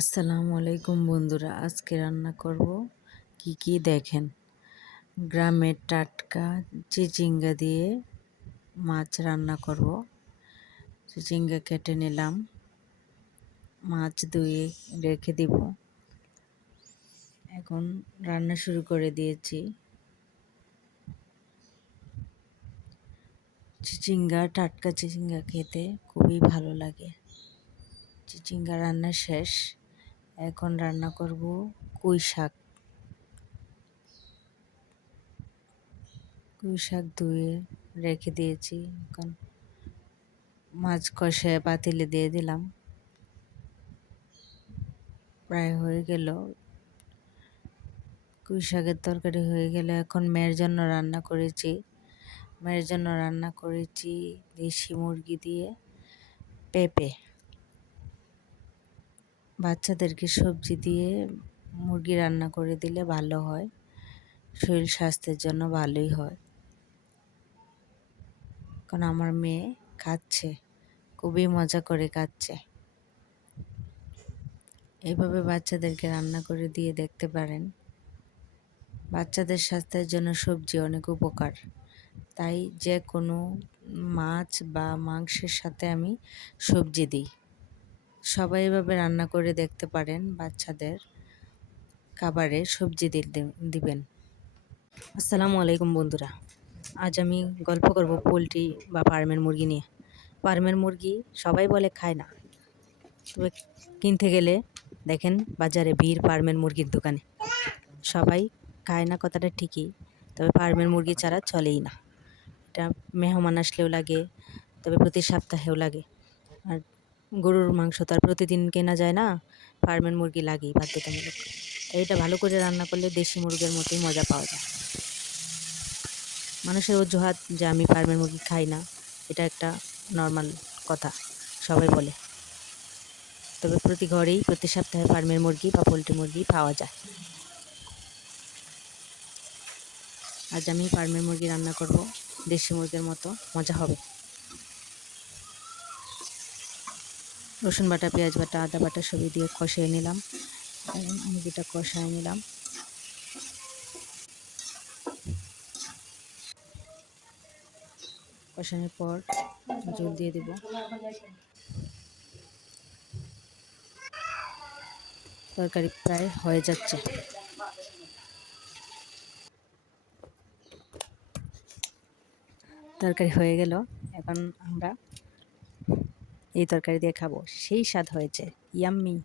আসসালামু আলাইকুম বন্ধুরা, আজকে রান্না করব কি দেখেন। গ্রামের টাটকা চিচিঙ্গা দিয়ে মাছ রান্না করব। চিচিঙ্গা কেটে নিলাম, মাছ ধুয়ে রেখে দিব। এখন রান্না শুরু করে দিয়েছি। টাটকা চিচিঙ্গা খেতে খুবই ভালো লাগে। চিচিঙ্গা রান্না শেষ, এখন রান্না করব পুঁই শাক। পুঁই শাক ধুয়ে রেখে দিয়েছি। এখন মাছ কষে পাতিলে দিয়ে দিলাম, প্রায় হয়ে গেল। পুঁই শাকের তরকারি হয়ে গেলে এখন মেয়ের জন্য রান্না করেছি দেশি মুরগি দিয়ে পেঁপে। বাচ্চাদেরকে সবজি দিয়ে মুরগি রান্না করে দিলে ভালো হয়, শরীর স্বাস্থ্যের জন্য ভালোই হয়। কারণ আমার মেয়ে খাচ্ছে, খুবই মজা করে খাচ্ছে। এইভাবে বাচ্চাদেরকে রান্না করে দিয়ে দেখতে পারেন। বাচ্চাদের স্বাস্থ্যের জন্য সবজি অনেক উপকার, তাই যে কোনো মাছ বা মাংসের সাথে আমি সবজি দিই। সবাই এভাবে রান্না করে দেখতে পারেন, বাচ্চাদের খাবারে সবজি দিবেন। আসসালামু আলাইকুম বন্ধুরা, আজ আমি গল্প করব পোলট্রি বা ফার্মের মুরগি নিয়ে। ফার্মের মুরগি সবাই বলে খায় না, তবে কিনতে গেলে দেখেন বাজারে ভিড় ফার্মের মুরগির দোকানে। সবাই খায় না কথাটা ঠিকই, তবে ফার্মের মুরগি ছাড়া চলেই না। এটা মেহমান আসলেও লাগে, তবে প্রতি সপ্তাহেও লাগে। আর গরুর মাংস তো আর প্রতিদিন কেনা যায় না, ফার্মের মুরগি লাগেই বাধ্যতামূলক। এইটা ভালো করে রান্না করলে দেশি মুরগির মতোই মজা পাওয়া যায়। মানুষের অজুহাত যে আমি ফার্মের মুরগি খাই না, এটা একটা নর্মাল কথা, সবাই বলে। তবে প্রতি ঘরেই প্রতি সপ্তাহে ফার্মের মুরগি বা পোলট্রি মুরগি পাওয়া যায়। আজ আমি ফার্মের মুরগি রান্না করব, দেশি মুরগির মতো মজা হবে। রসুন বাটা, পেঁয়াজ বাটা, আদা বাটা সবই দিয়ে কষিয়ে নিলাম। মুরগিটা কষায় নিলাম। কষানোর পর জল দিয়ে দেব। তরকারি প্রায় হয়ে যাচ্ছে। তরকারি হয়ে গেল, এখন আমরা এই তরকারি দিয়ে খাবো। সেই স্বাদ হয়েছে, ইয়াম্মি।